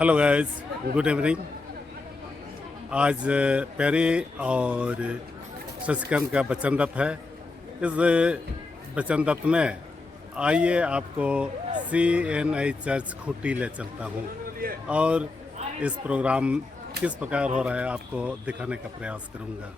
Hello guys, good evening. आज प्यारे और शशिकांत का वचन दत्त है। इस वचन दत्त में आइए आपको CNI चर्च खूंटी ले चलता हूँ और इस प्रोग्राम किस प्रकार हो रहा है आपको दिखाने का प्रयास करूँगा।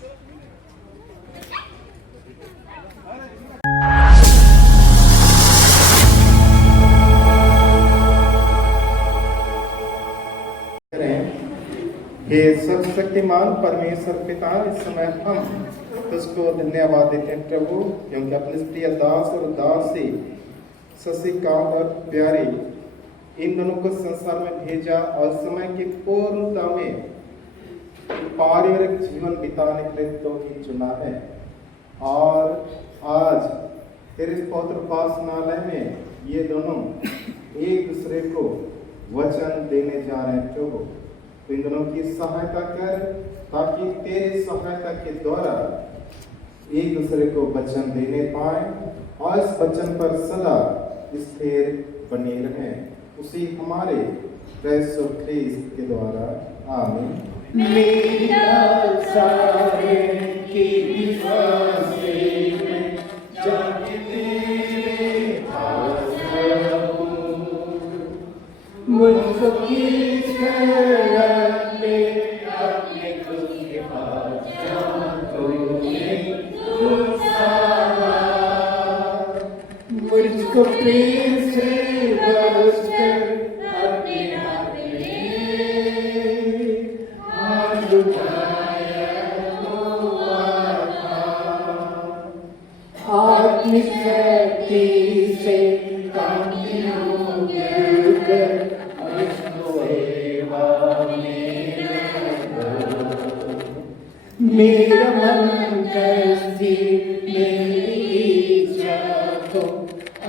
हे सर्वशक्तिमान परमेश्वर पिता, इस समय हम तुझको धन्यवाद देते हैं प्रभु, क्योंकि अपने प्रिय दास और दासी शशिकांत और प्यारी इन दोनों को संसार में भेजा और समय की पूर्णता में पारिवारिक जीवन बिताने के लिए तो ही चुना है। और आज तेरे पवित्र उपासनालय में ये दोनों एक दूसरे को वचन देने जा रहे हैं प्रभु। तो इन दोनों की सहायता कर, ताकि तेरे सहायता के द्वारा एक दूसरे को वचन देने पाए और इस वचन पर सदा स्थिर बने रहें। उसी हमारे यीशु ख्रीस्त के द्वारा, आमीन। मेरा सारे की विश्वास में जाके तेरे पास रहूं, मुझको खींच कर अपने खुद के पास जहाँ तूने मुझको प्रेम से बरस कर अपने हाथ में हाथ उठाया आत्मिक शक्ति से कांतियों गिरकर मेरा मन करती मेरी इच्छा को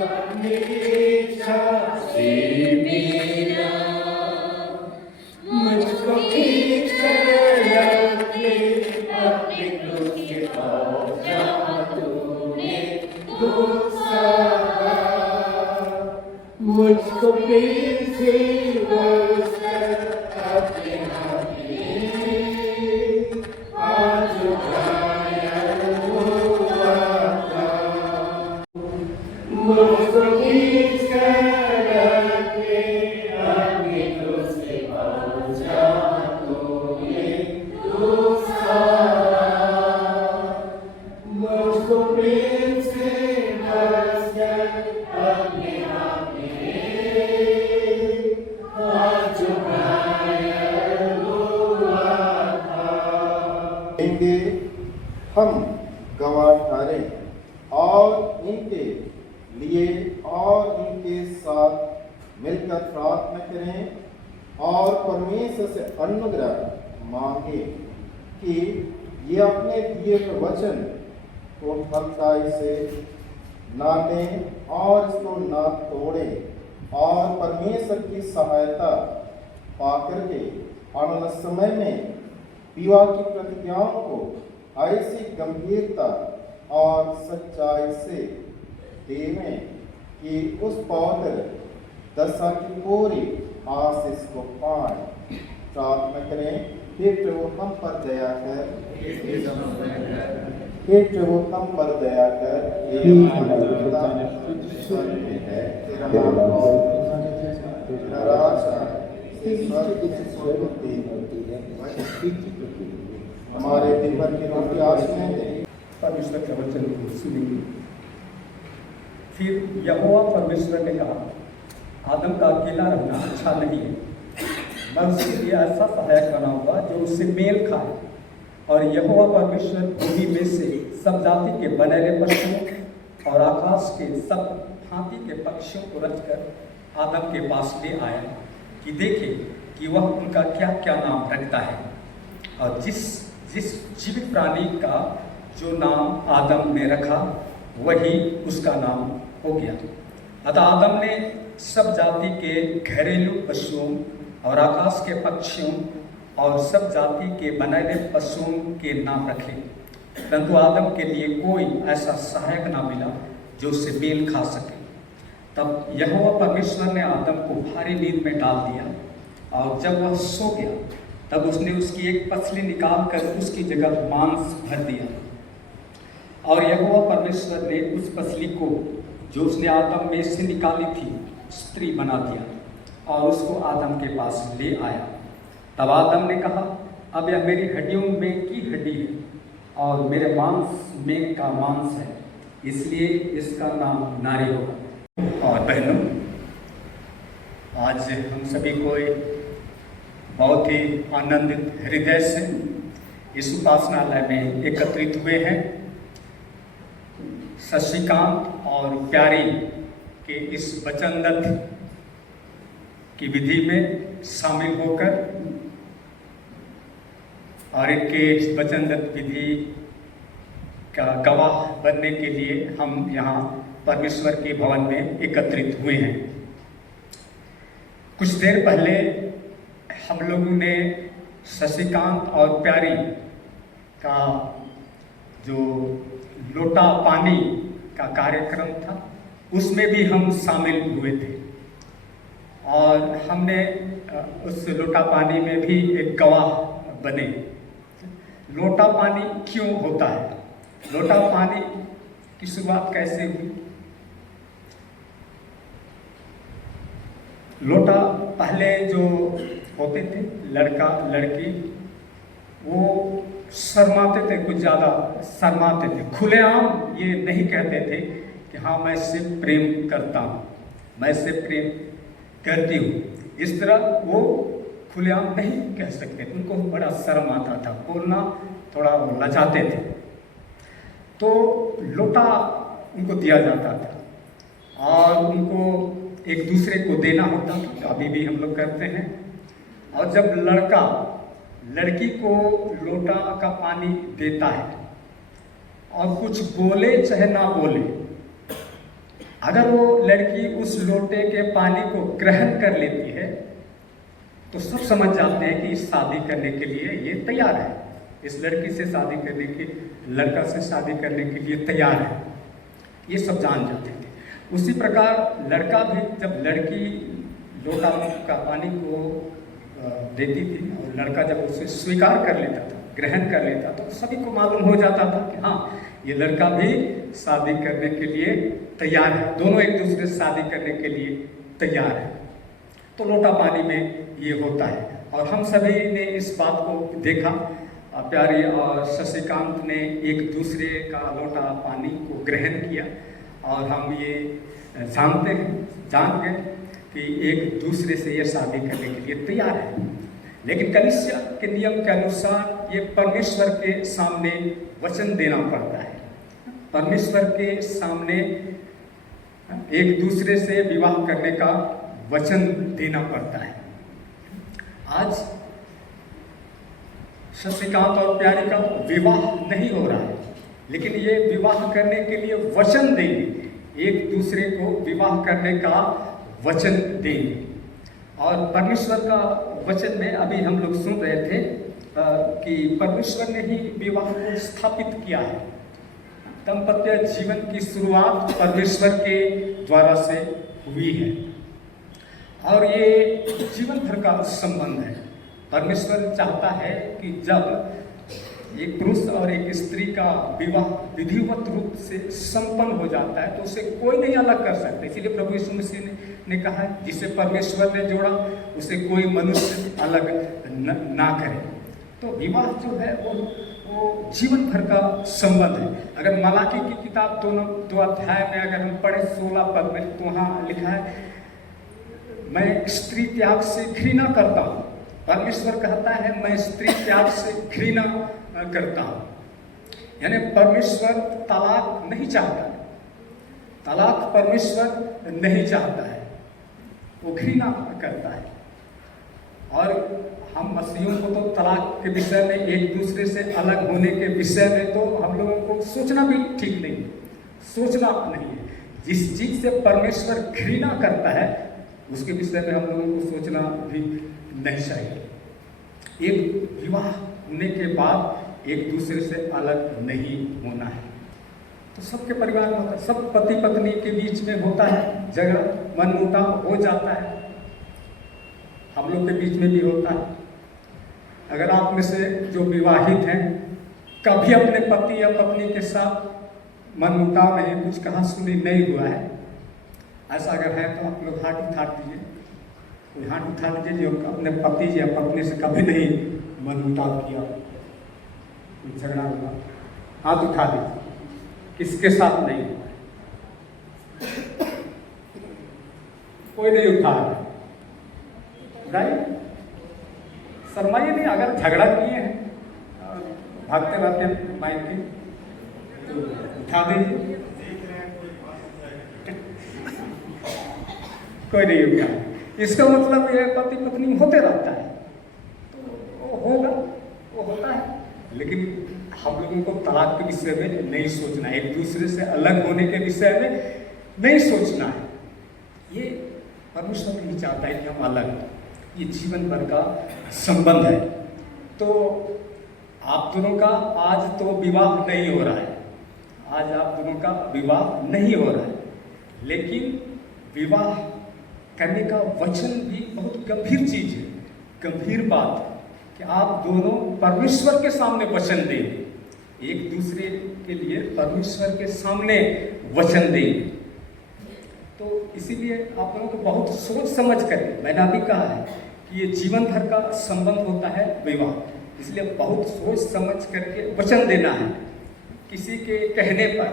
अपनी इच्छा से मेरा मुझको खींच कर अपने क्रूस के पास जहाँ तूने गुस्सा मुझको प्रेम से बरस कर अपने हाथ में आज उठाया हुआ था, मुझको खींच कर अपने क्रूस के पास जहाँ तूने गुस्सा मुझको प्रेम से बरस कर अपने हाथ आज उठाया हुआ था। इनके हम गवाह ठहरे और इनके लिए और इनके साथ मिलकर प्रार्थना करें और परमेश्वर से अनुग्रह मांगे कि ये अपने दिए हुए वचन को ठगताई से ना दें और इसको ना तोड़ें और परमेश्वर की सहायता पाकर के आने वाले समय में विवाह की प्रतिज्ञाओं को ऐसी गंभीरता और सच्चाई से देवें कि उस पवित्र दशा की पूरी आशीष को पाएं। प्रार्थना करें। हे प्रभु हम पर दया कर, हे प्रभु हम पर दया कर, हमारे दिन भर की रोटी आज में परमेश्वर के वचन को सुनेंगे। फिर यहोवा परमेश्वर ने कहा, आदम का अकेला रहना अच्छा नहीं है, मैं उसके लिए ऐसा सहायक बनाऊंगा जो उससे मेल खाए। और यहोवा परमेश्वर भूमि में से सब जाति के बनेरे पशुओं और आकाश के सब भांति के पक्षियों को रचकर आदम के पास ले आया कि देखे कि वह उनका क्या क्या नाम रखता है। और जिस जीवित प्राणी का जो नाम आदम ने रखा वही उसका नाम हो गया। अतः आदम ने सब जाति के घरेलू पशुओं और आकाश के पक्षियों और सब जाति के बनैले पशुओं के नाम रखे, परंतु आदम के लिए कोई ऐसा सहायक ना मिला जो उससे मेल खा सके। तब यहोवा परमेश्वर ने आदम को भारी नींद में डाल दिया और जब वह सो गया तब उसने उसकी एक पसली निकाल कर उसकी जगह मांस भर दिया। और यहोवा परमेश्वर ने उस पसली को जो उसने आदम में से निकाली थी स्त्री बना दिया और उसको आदम के पास ले आया। तब आदम ने कहा, अब यह मेरी हड्डियों में की हड्डी है और मेरे मांस में का मांस है, इसलिए इसका नाम नारी होगा। और बहनों, आज हम सभी को बहुत ही आनंदित हृदय से इस उपासनालय में एकत्रित हुए हैं। शशिकांत और प्यारी के इस वचनदत्त की विधि में शामिल होकर और इनके इस वचनदत्त विधि का गवाह बनने के लिए हम यहाँ परमेश्वर के भवन में एकत्रित हुए हैं। कुछ देर पहले हम लोगों ने शशिकांत और प्यारी का जो लोटा पानी का कार्यक्रम था उसमें भी हम शामिल हुए थे और हमने उस लोटा पानी में भी एक गवाह बने। लोटा पानी क्यों होता है, लोटा पानी की शुरुआत कैसे हुई? लोटा पहले जो होते थे लड़का लड़की वो शर्माते थे, कुछ ज़्यादा शर्माते थे, खुलेआम ये नहीं कहते थे कि हाँ मैं इससे प्रेम करता हूँ, मैं इससे प्रेम करती हूँ। इस तरह वो खुलेआम नहीं कह सकते, उनको बड़ा शर्म आता था, बोलना थोड़ा लजाते थे। तो लोटा उनको दिया जाता था और उनको एक दूसरे को देना होता था, अभी भी हम लोग करते हैं। और जब लड़का लड़की को लोटा का पानी देता है और कुछ बोले चाहे ना बोले, अगर वो लड़की उस लोटे के पानी को ग्रहण कर लेती है तो सब समझ जाते हैं कि शादी करने के लिए ये तैयार है, इस लड़की से शादी करने की, लड़का से शादी करने के लिए तैयार है, ये सब जान जाते थे। उसी प्रकार लड़का भी जब लड़की लोटा का पानी को देती थी और लड़का जब उसे स्वीकार कर लेता था, ग्रहण कर लेता तो सभी को मालूम हो जाता था कि हाँ ये लड़का भी शादी करने के लिए तैयार है, दोनों एक दूसरे से शादी करने के लिए तैयार है। तो लोटा पानी में ये होता है और हम सभी ने इस बात को देखा। प्यारी और शशिकांत ने एक दूसरे का लोटा पानी को ग्रहण किया और हम ये जान गए कि एक दूसरे से ये शादी करने के लिए तैयार है। लेकिन कलीसिया के नियम के अनुसार ये परमेश्वर के सामने वचन देना पड़ता है, परमेश्वर के सामने एक दूसरे से विवाह करने का वचन देना पड़ता है। आज शशिकांत और प्यारी का विवाह नहीं हो रहा है, लेकिन ये विवाह करने के लिए वचन देंगे, एक दूसरे को विवाह करने का वचन देंगे। और परमेश्वर का वचन में अभी हम लोग सुन रहे थे कि परमेश्वर ने ही विवाह को स्थापित किया है। दाम्पत्य जीवन की शुरुआत परमेश्वर के द्वारा से हुई है और ये जीवन भर का संबंध है। परमेश्वर चाहता है कि जब एक पुरुष और एक स्त्री का विवाह विधिवत रूप से संपन्न हो जाता है तो उसे कोई नहीं अलग कर सकता। इसीलिए प्रभु यीशु मसीह ने कहा है जिसे परमेश्वर ने जोड़ा उसे कोई मनुष्य अलग ना करे। तो विवाह जो है वो जीवन भर का संबंध है। अगर मलाकी की किताब दो अध्याय में अगर हम पढ़े 16 पद में तो वहाँ लिखा है मैं स्त्री त्याग से घृणा करता हूँ। परमेश्वर कहता है मैं स्त्री त्याग से घृणा करता हूँ, यानी परमेश्वर तलाक नहीं चाहता है, तलाक परमेश्वर नहीं चाहता है, वो घृणा करता है। और हम मसीहियों को तो तलाक के विषय में, एक दूसरे से अलग होने के विषय में तो हम लोगों को सोचना भी ठीक नहीं है, सोचना नहीं है। जिस चीज से परमेश्वर घृणा करता है उसके विषय में हम लोगों को सोचना भी नहीं चाहिए। एक विवाह होने के बाद एक दूसरे से अलग नहीं होना है। तो सबके परिवार में होता है, सब पति पत्नी के बीच में होता है, जगह मनमुटाव हो जाता है। हम लोग के बीच में भी होता है। अगर आप में से जो विवाहित हैं, कभी अपने पति या पत्नी के साथ मनमुटाव नहीं, कुछ कहा सुनी नहीं हुआ है, ऐसा अगर है तो आप लोग हाथ उठा दीजिए। कोई हाथ उठा दीजिए जो अपने पति या पत्नी से कभी नहीं मनमुटाव किया, कोई झगड़ा हुआ, हाथ उठा दीजिए। किसके साथ नहीं हुआ? कोई नहीं उठा रहा, राइट? शर्माइए नहीं। अगर झगड़ा किए हैं, भागते रहते हैं माइक के, तो उठा दीजिए। कोई नहीं उठा। इसका मतलब ये पति पत्नी होते रहता है, तो वो होगा, वो होता है। लेकिन हम लोगों को तलाक के विषय में नहीं सोचना है, एक दूसरे से अलग होने के विषय में नहीं सोचना है। ये परमेश्वर नहीं चाहता है कि हम अलग हों। ये जीवन भर का संबंध है। तो आप दोनों का आज तो विवाह नहीं हो रहा है, आज आप दोनों का विवाह नहीं हो रहा है, लेकिन विवाह करने का वचन भी बहुत गंभीर चीज है, गंभीर बात है कि आप दोनों परमेश्वर के सामने वचन दें, एक दूसरे के लिए परमेश्वर के सामने वचन दें। तो इसीलिए आप लोगों को बहुत सोच समझ कर, मैंने अभी कहा है कि ये जीवन भर का संबंध होता है विवाह, इसलिए बहुत सोच समझ करके वचन देना है। किसी के कहने पर,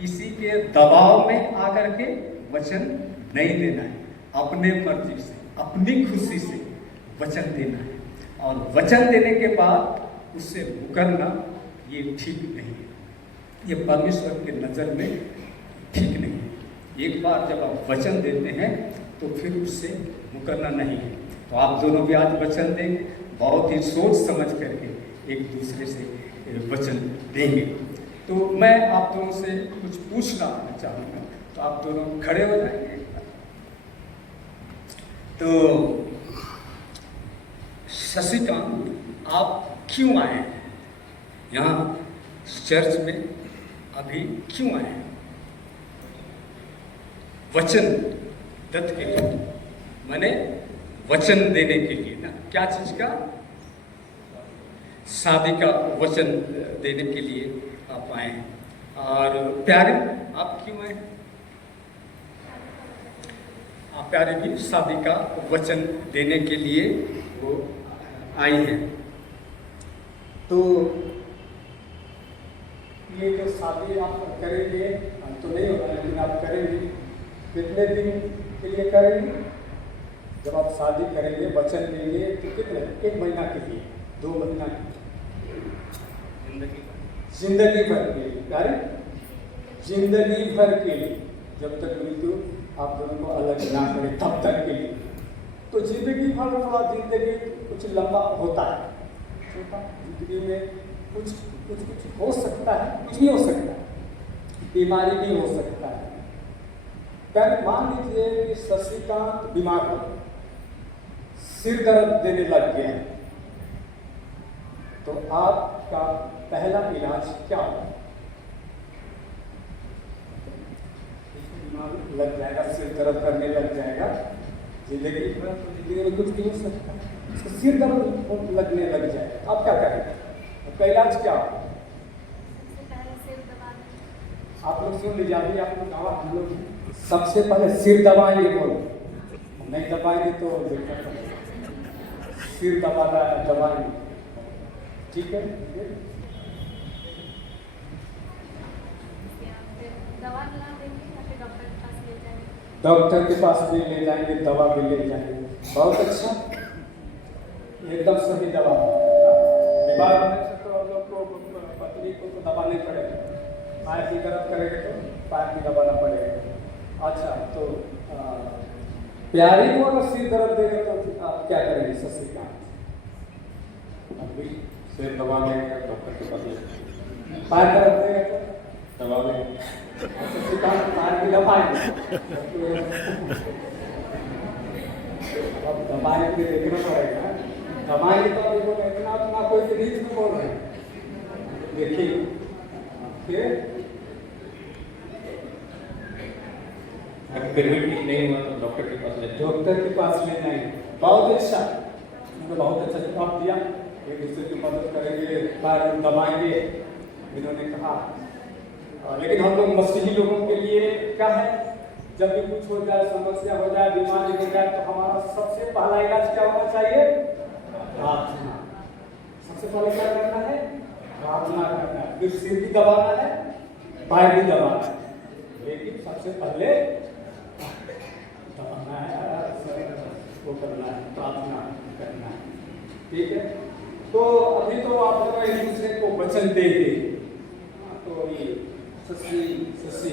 किसी के दबाव में आकर के वचन नहीं देना है, अपने मर्जी से, अपनी खुशी से वचन देना है। और वचन देने के बाद उससे मुकरना ये ठीक नहीं है, ये परमेश्वर के नज़र में ठीक नहीं है। एक बार जब आप वचन देते हैं तो फिर उससे मुकरना नहीं है। तो आप दोनों भी आज वचन देंगे, बहुत ही सोच समझ करके एक दूसरे से वचन देंगे। तो मैं आप दोनों से कुछ पूछना चाहूँगा, तो आप दोनों खड़े हो जाएंगे। तो शशिकांत, आप क्यों आए हैं यहाँ चर्च में, अभी क्यों आए हैं? वचन दत्त के लिए, माने वचन देने के लिए ना, क्या चीज का? शादी का वचन देने के लिए आप आए हैं। और प्यारे, आप क्यों आए? आप प्यारे भी शादी का वचन देने के लिए वो आई हैं। तो ये जो शादी आप करेंगे, तो नहीं होगा, लेकिन आप करेंगे, कितने दिन के लिए करेंगे? जब आप शादी करेंगे, वचन देंगे, तो कितने? 1 महीना के लिए, 2 महीना के लिए, जिंदगी भर के लिए, यार जिंदगी भर के लिए, जब तक मृत्यु आप दोनों को अलग ना करे तब तक के लिए। तो जिंदगी भर, थोड़ा जिंदगी कुछ लंबा होता है, छोटा जिंदगी में कुछ हो सकता है, कुछ भी हो सकता है, बीमारी भी हो सकता है। मान लीजिए कि शशिकांत बीमार हो, सिर दर्द देने लग गया, तो आपका पहला इलाज क्या होगा? बीमार लग जाएगा, सिर दर्द करने लग जाएगा, जिंदगी में कुछ भी हो सकता है, उसको सिर दर्द लगने लग जाएगा, आप क्या करेंगे? उसका इलाज क्या होगा? आप लोग सुन लीजिए, अभी आप लोग दवा, हम लोग सबसे पहले सिर दबाएंगे, बोलो नहीं दबाएंगे तो दिक्कत है, सिर दबाएंगे, ठीक है? डॉक्टर के पास भी ले जाएंगे, दवा भी ले जाएंगे, बहुत अच्छा, एकदम सही दवा। बीमार होने से तो हम लोग को, पत्नी को तो दबा नहीं पड़ेगा, पैर की दर्द करेंगे तो पैर भी दबाना पड़ेगा। अच्छा, तो प्यारी को अगर सिर दर्द देगा तो आप क्या करेंगे? शशिकांत सिर दबा देंगे, डॉक्टर के पास पैर दर्द देगा तो दबा देंगे, शशिकांत पैर भी दबाएंगे, अब दबाएंगे के देखना पड़ेगा, दबाएंगे तो अभी बोल इतना अपना कोई रीच में बोल रहे हैं, देखिए फिर भी ठीक नहीं हुआ तो डॉक्टर के पास ले जाओ। डॉक्टर के पास ले जाएंगे। बहुत अच्छा, उन्होंने बहुत अच्छा जवाब दिया। एक दूसरे की मदद करेंगे, पैर दबाएंगे, इन्होंने कहा। लेकिन हम लोग मसीही लोगों के लिए क्या है, जब भी कुछ हो जाए, समस्या हो जाए, बीमारी हो जाए, तो हमारा सबसे पहला इलाज क्या होना चाहिए? प्रार्थना। सबसे पहले क्या करना है? प्रार्थना करना है। फिर सिर भी दबाना है, पैर भी दबाना है, लेकिन सबसे पहले दबाना है, वो करना है, प्रार्थना करना है। ठीक है, तो अभी तो आप लोग एक दूसरे को वचन दे दे। तो ये ससी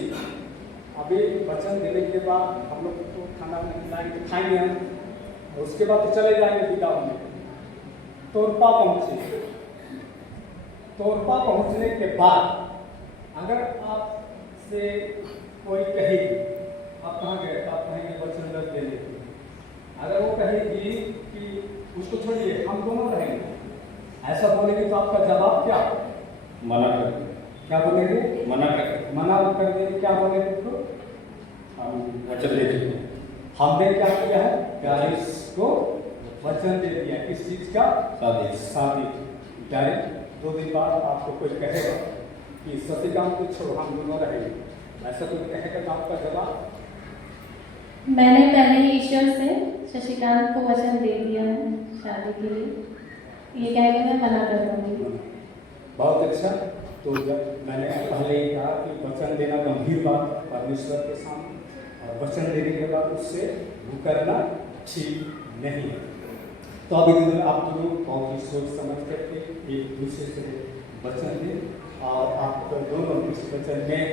अभी वचन देने के बाद हम लोग तो खाना खिलाएंगे, खाएंगे हम, और उसके बाद तो चले जाएंगे विदा होने। तोरपा पहुंचने के बाद अगर आपसे कोई कहेगी आप कहाँ गए, तो आप कहेंगे वचन दे देते। अगर वो कहेगी कि उसको छोड़िए हम दोनों रहेंगे, ऐसा बोलेगी तो आपका जवाब क्या? मना कर, क्या बोलेंगे? मना कर, मना कर देंगे। क्या बोलेंगे? तो हम वचन दे चुके हैं। हमने क्या किया है? गाइस को वचन दे दिया। किस चीज का? शादी। डायरेक्ट 2 दिन बाद आपको कोई कहेगा कि सतीकाम को छोड़ो हम दोनों रहेंगे, ऐसा कोई कहेगा तो आपका जवाब? मैंने पहले ही ईश्वर से शशिकांत को वचन दे दिया है शादी के लिए, ये कह के मैं मना कर दूंगी। बहुत अच्छा। तो जब मैंने पहले ही कहा कि वचन देना गंभीर बात है परमेश्वर के सामने, और वचन देने के बाद उससे मुकरना ठीक नहीं है। तो अभी दिन आप लोग बहुत ही सोच समझ करके एक दूसरे से वचन दें, और आप दोनों इस वचन में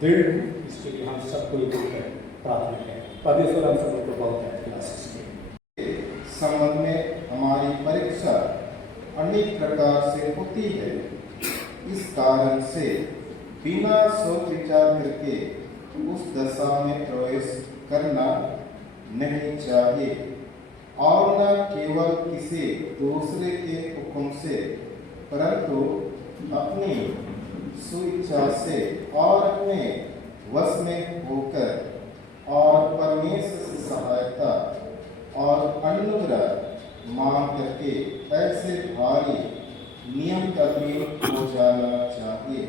दृढ़ हो, इसके लिए हम सबको मिलकर प्रार्थना करें। परमेश्वर हम सबको बहुत आशीष दे। संबंध में हमारी परीक्षा अनेक प्रकार से होती है। इस कारण से बिना सोच विचार करके उस दशा में प्रवेश करना नहीं चाहिए, और न केवल किसी दूसरे के हुक्म से, परंतु अपनी स्वेच्छा से और अपने वश में होकर और परमेश्वर से सहायता और अनुग्रह मांग करके ऐसे भारी नियम का भी हो जाना चाहिए।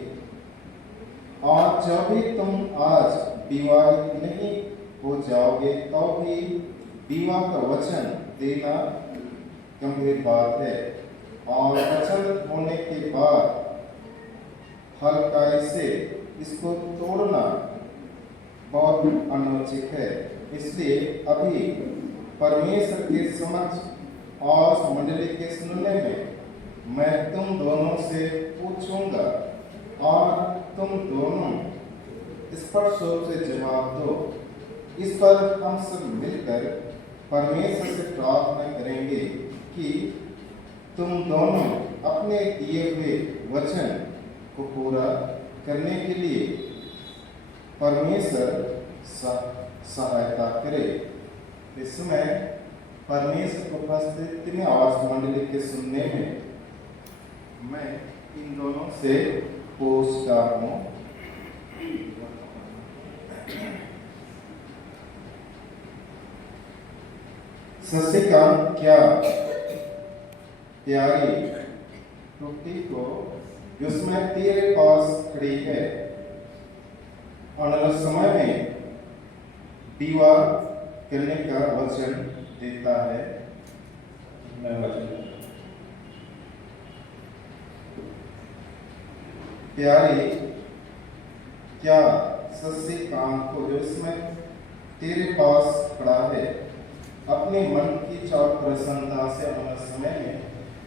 और जब भी तुम आज विवाहित नहीं हो जाओगे तो भी विवाह का वचन देना गंभीर बात है, और वचन होने के बाद हल्काई से इसको तोड़ना बहुत अनुचित है। इसलिए अभी परमेश्वर के समक्ष और मंडली के सुनने में मैं तुम दोनों से पूछूंगा, और तुम दोनों स्पष्ट रूप से जवाब दो। इस पर हम सब मिलकर परमेश्वर से प्रार्थना करेंगे कि तुम दोनों अपने दिए हुए वचन को पूरा करने के लिए परमेश्वर सहायता करे। इसमें परमेश्वर को उपस्थिति में आवास मंडली के सुनने में मैं इन दोनों से पूछता हूँ। शशिकांत क्या प्यारी टुकड़ी को जिसमें तेरे पास खड़ी है अनल समय में विवाह करने का वचन देता है? मैं वचन प्यारी क्या शशिकांत को जिसमें तेरे पास खड़ा है अपने मन की चार प्रसन्नता से अनल समय में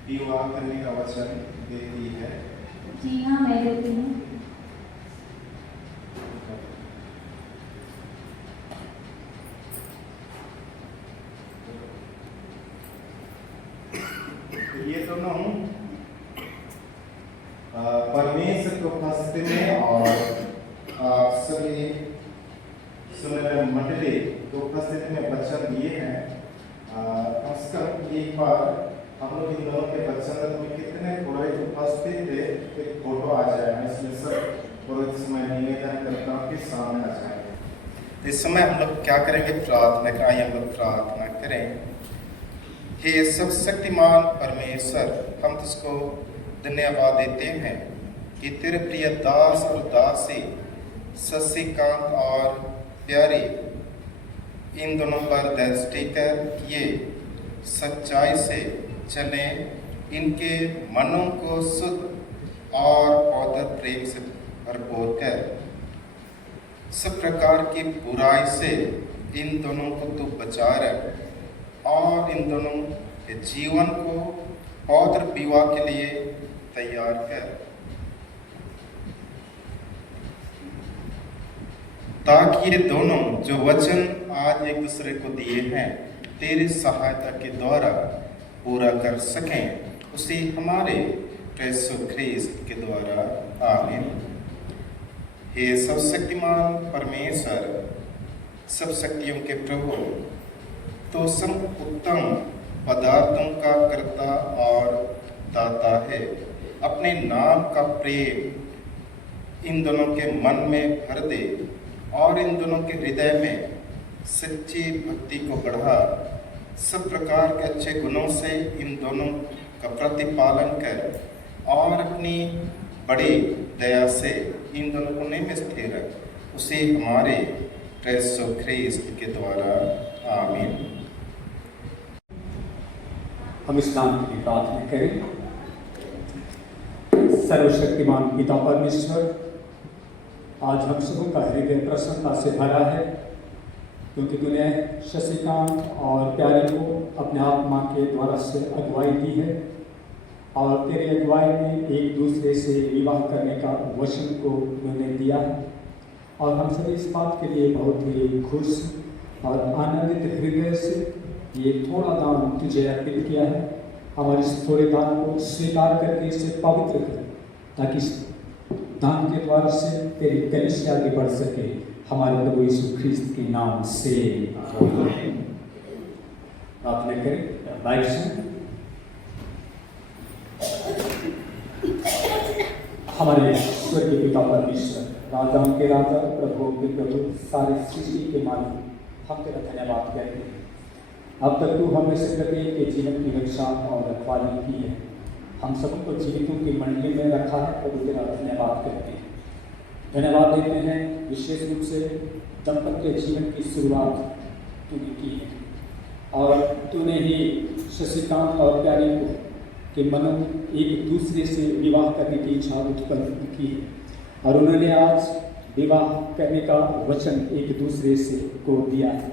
विवाह करने का वचन देती है? जी हाँ, मैं देती हूँ। ये दोनों परमेश्वर को उपस्थिति में और सभी सुनने मंडली को उपस्थिति में वचन दिए हैं। कम से कम एक बार हम लोग इन दोनों के वचन में कितने पुरोहित उपस्थित थे, एक फोटो आ जाए। मैं इसमें सब पुरोहित समय निवेदन करता हूँ कि सामने आ जाए। इस समय हम लोग क्या करेंगे? प्रार्थना करें। आइए हम लोग प्रार्थना करें। हे सर्वशक्तिमान परमेश्वर, हम तुझको धन्यवाद देते हैं कि तेरे प्रिय दास और दासी शशिकांत और प्यारी इन दोनों पर दृष्टि कर ये सच्चाई से चले, इनके मनों को शुद्ध और पवित्र प्रेम से भरपूर कर, सब प्रकार की बुराई से इन दोनों को तू बचा रख और इन दोनों के जीवन को पवित्र विवाह के लिए तैयार कर, ताकि ये दोनों जो वचन आज एक दूसरे को दिए हैं तेरी सहायता के द्वारा पूरा कर सकें, उसी हमारे यीशु ख्रीस्त के द्वारा। आमीन। हे सर्वशक्तिमान परमेश्वर, सब शक्तियों के प्रभु, तो सब उत्तम पदार्थों का कर्ता और दाता है। अपने नाम का प्रेम इन दोनों के मन में भर दे और इन दोनों के हृदय में सच्ची भक्ति को बढ़ा। सब प्रकार के अच्छे गुणों से इन दोनों का प्रतिपालन कर और अपनी बड़ी दया से इन दोनों को नियमित स्थिर रख, उसे हमारे यीशु ख्रीस्त के द्वारा। आमीन। हम इस नाम की प्रार्थना करें। सर्वशक्तिमान पिता परमेश्वर, आज हम सबों का हृदय प्रसन्नता से भरा है, क्योंकि तूने शशिकांत और प्यारे को अपने आत्मा के द्वारा से अगुवाई दी है और तेरी अगुवाई में एक दूसरे से विवाह करने का वचन को उन्होंने दिया है। और हम सभी इस बात के लिए बहुत ही खुश और आनंदित हृदय से ये थोड़ा दान तुझे अर्पित किया है। हमारे इस थोड़े दान को स्वीकार करके इसे पवित्र कर, ताकि इस दान के द्वारा से तेरी कलीसिया आगे बढ़ सके। हमारे प्रभु यीशु ख्रीस्त के नाम से प्रार्थना करें। बाइक से हमारे स्वर्गीय पिता परमेश्वर, राजाओं के राजा, प्रभुओं के प्रभु, सारे सृष्टि के मालिक, हम तेरा धन्यवाद करते हैं। अब तक तू हमें से प्रत्येक के जीवन की रक्षा और रखवाली की है। हम सबको जीवितों की मंडली में रखा है, प्रभु तेरा धन्यवाद करते हैं। धन्यवाद देते हैं विशेष रूप से दंपत्य जीवन की शुरुआत तूने की है और तूने ही शशिकांत और प्यारी को के मनों एक दूसरे से विवाह करने की इच्छा उत्पन्न की है और उन्होंने आज विवाह करने का वचन एक दूसरे से को दिया है।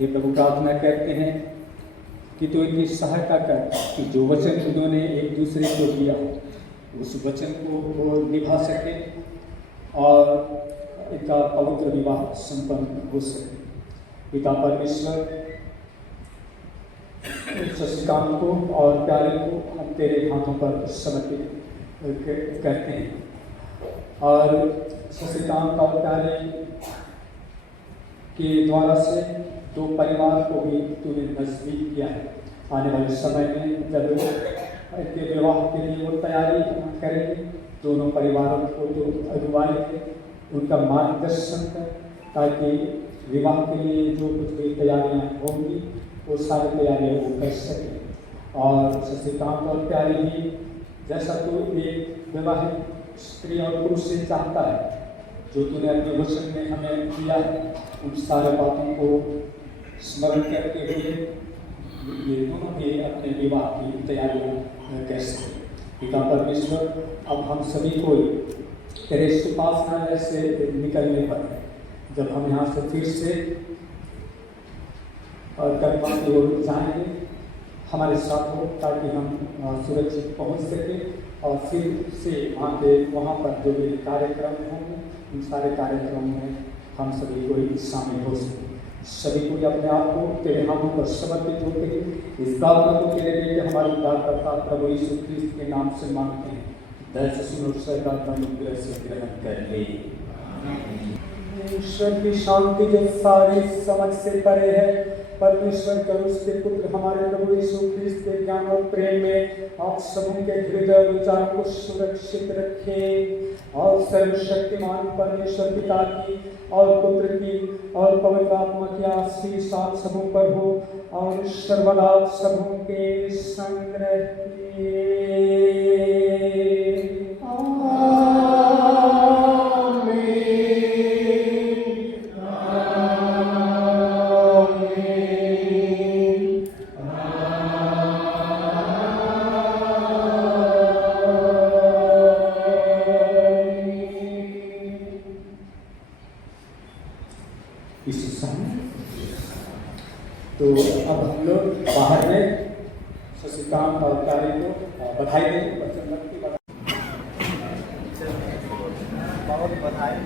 ये प्रभु प्रार्थना करते हैं कि तो इनकी सहायता कर कि जो वचन उन्होंने एक दूसरे को दिया उस वचन को वो निभा सके और इनका पवित्र विवाह संपन्न हो सके। पिता परमेश्वर, शशिकांत को और प्यारे को हम तेरे हाथों पर समर्पित करते हैं और शशिकांत और प्यारे के द्वारा से दो परिवार को भी तूने नजदीक किया है। आने वाले समय में जब इनके विवाह के लिए वो तैयारी करेंगे, दोनों परिवारों को तो अगुवाई है, उनका मार्गदर्शन कर, ताकि विवाह के लिए जो कुछ भी तैयारियाँ होंगी वो सारी तैयारियाँ वो कर सकें। और शशिकांत और प्यारी भी जैसा तो एक विवाहित स्त्री और पुरुष से चाहता है, जो तूने अपने वचन में हमें दिया है, उन सारे बातों को स्मरण करते हुए ये दोनों भी अपने विवाह की तैयारियाँ कर सकें। पिता परमेश्वर, अब हम सभी को तेरे उपासनालय से निकलने पर, जब हम यहाँ से फिर से और कर्मा की ओर जाएंगे, हमारे साथ हो, ताकि हम सुरक्षित पहुँच सकें और फिर से वहाँ पर जो भी कार्यक्रम होंगे उन सारे कार्यक्रमों में हम सभी को शामिल हो सकें। सभी को अपने आप को तेरे हाथों पर समर्पित होते हैं। इस प्रार्थना को तेरे बेटे हमारे उद्धारकर्ता प्रभु यीशु ख्रीस्त के नाम से मांगते हैं। दया से सुनो, सरकार का अनुग्रह से ग्रहण कर ले। ईश्वर की शांति जो सारी समझ से परे है, परमेश्वर के और उसके पुत्र हमारे प्रभु यीशु ख्रिस्त के ज्ञान और प्रेम में आप सबों के हृदय विचार को सुरक्षित रखे और सर्वशक्तिमान परमेश्वर पिता की और पुत्र की और पवित्र आत्मा की आशीष आप सबों पर हो और सर्वदा आप सबों के संग रहती तो अब हम लोग बाहर में शशिकांत और प्यारे को बधाई दें। बहुत बधाई।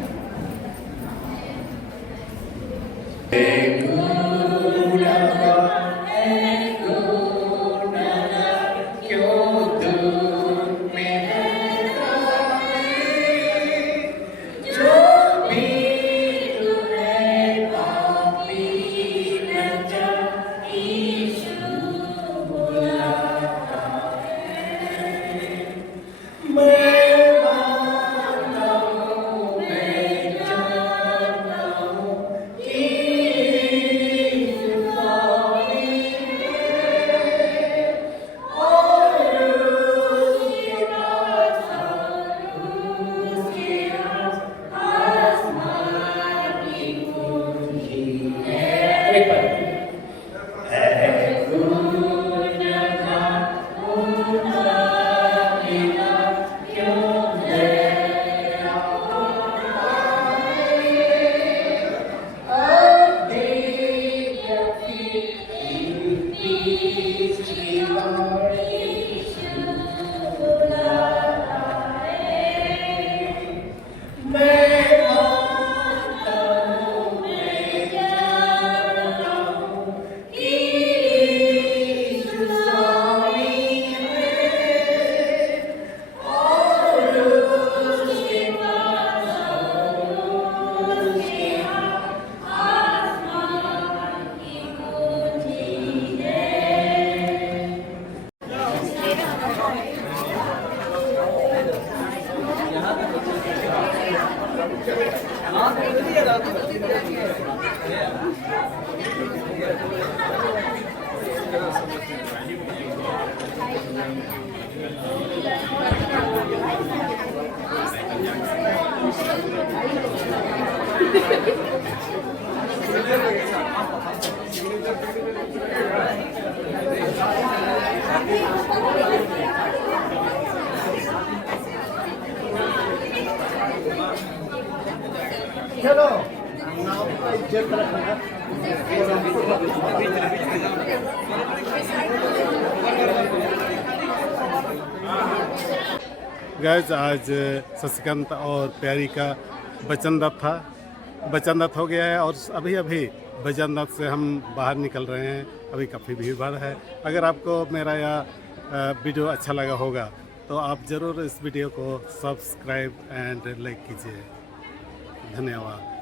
चलो नाम का इज्जत रखना। गाइस आज शशिकांत और प्यारी का वचनदान था, वचनदान हो गया है और अभी अभी वचनदान से हम बाहर निकल रहे हैं। अभी काफ़ी भीड़ है। अगर आपको मेरा यह वीडियो अच्छा लगा होगा तो आप ज़रूर इस वीडियो को सब्सक्राइब एंड लाइक कीजिए। धन्यवाद।